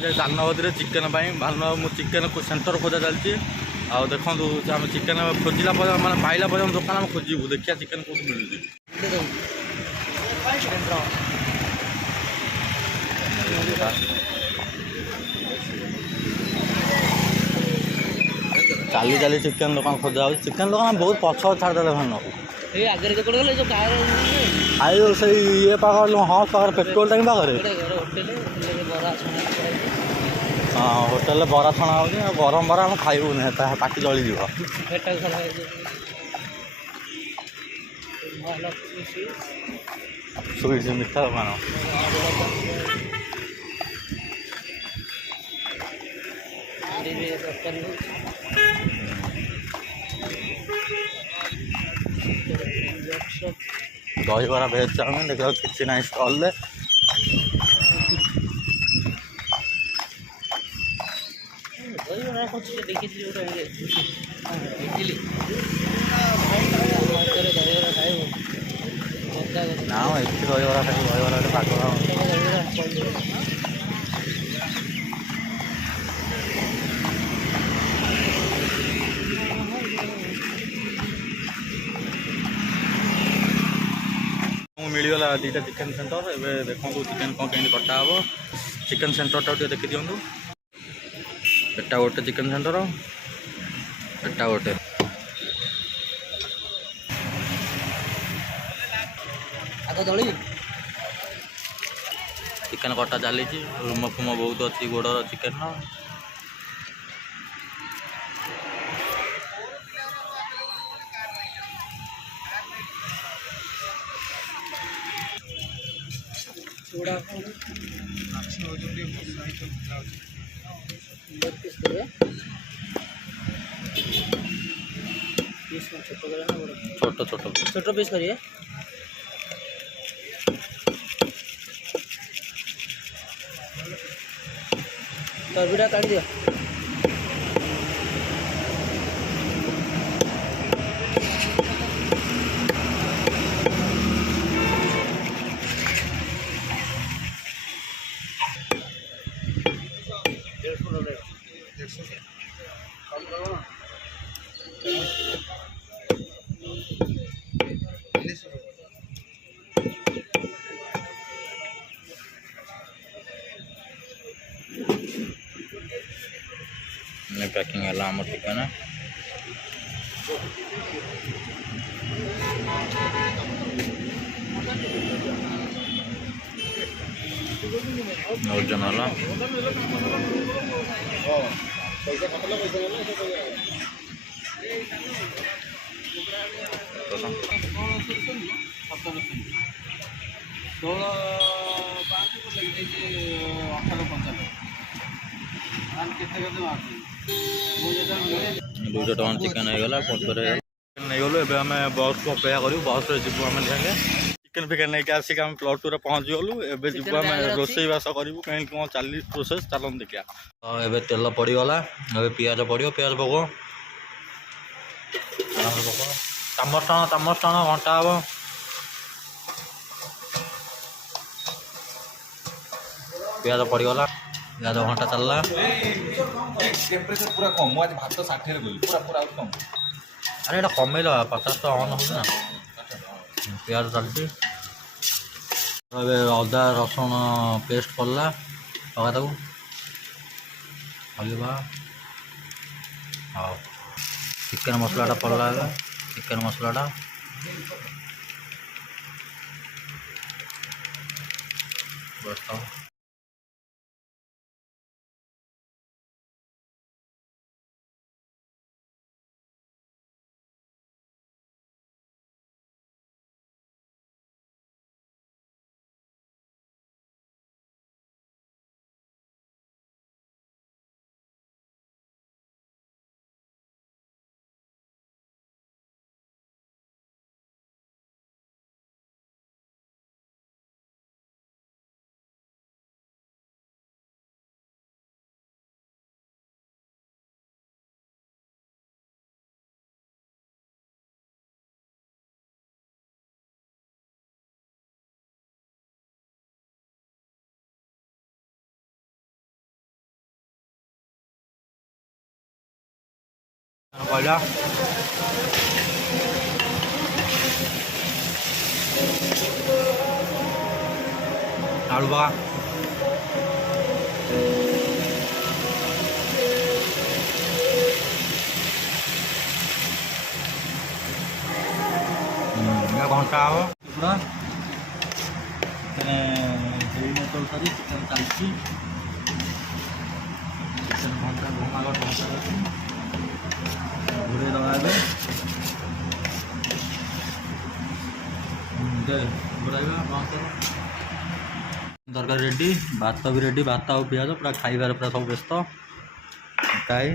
Dangadi chicken chicken centre खोजा चलती आउ देखो आम चिकेन खोजला मैंने पाइला पर्यटन दुकान आम खोजबू देखिए चिकेन कौन मिलूँ चाली चाली चिकेन दुकान खोजा हो चिकेन दुकान बहुत पछ छाड़दे भान आई से ये पाखे हाँ पाखे पेट्रोल टैंक पाखे हाँ होटेल बरा छणा हो गरम बरा आम खाइबुनि पाटी जली स्वीट मिठा दुकान दहीबरा भेज चाउमिन देख कि ना स्टल ना ଏଠି ଦହିବରା ଖାଇ ଦହିବରା ଗୋଟେ ପାଗ मिलगला दुटा चिकेन सेंटर एवं देखो चिकेन कौन कहीं कटा हे चिकेन सेंटर टा देखी दिंतु एटा गोटे चिकेन सेंटर एटा गोटे चिकेन कटा चली रूम फुम बहुत अच्छी गोड़र चिकेन छोट छोट छोट पीस करिए चर्बीटा काट दिया पैकिंग है आम चिकेन ओजन है दुईश टन चिकेन होगा नहीं गलु एवं आम बस को अपेक्षा करूँ बस जीवु आम ढेंगे चिकेन फिकेन नहीं आसिक आम प्लट टू पहुँची गलु एवं जीवु आम रोसईवास करूँ कहीं कौन चली प्रोसेस चलन देखिए एवं तेल पड़गला एवं पिज पड़ो पिज पक चामच टाण घंटा हम पिज पड़गला पिज घंटा चलला टेम्परेचर पूरा कम आज भात 60 पूरा पूरा कम अरे ये कमे 50 तो ऑन हो प्याज चलती अदा रसुण पेस्ट पड़ा पका दू हलवा हाँ चिकेन मसलाटा पड़ा चिकेन मसलाटा बस କହିଲା ଆଳୁ ବା ଘଣ୍ଟା ହବ ପୁରା ହେଇନି ତରକାରୀ ଚିକେନ୍ ଚାଲିଛି ଚିକେନ୍ ଘଣ୍ଟା ଘୁମାଗର ଘଣ୍ଟା ଅଛି ଘୁରେଇ ଦେବା ଏବେ ଘୁରାଇବା ତରକାରୀ ରେଡ଼ି ଭାତ ବି ରେଡ଼ି ଭାତ ଆଉ ପିଆଜ ପୁରା ଖାଇବାରେ ପୁରା ସବୁ ବ୍ୟସ୍ତ ଖାଇ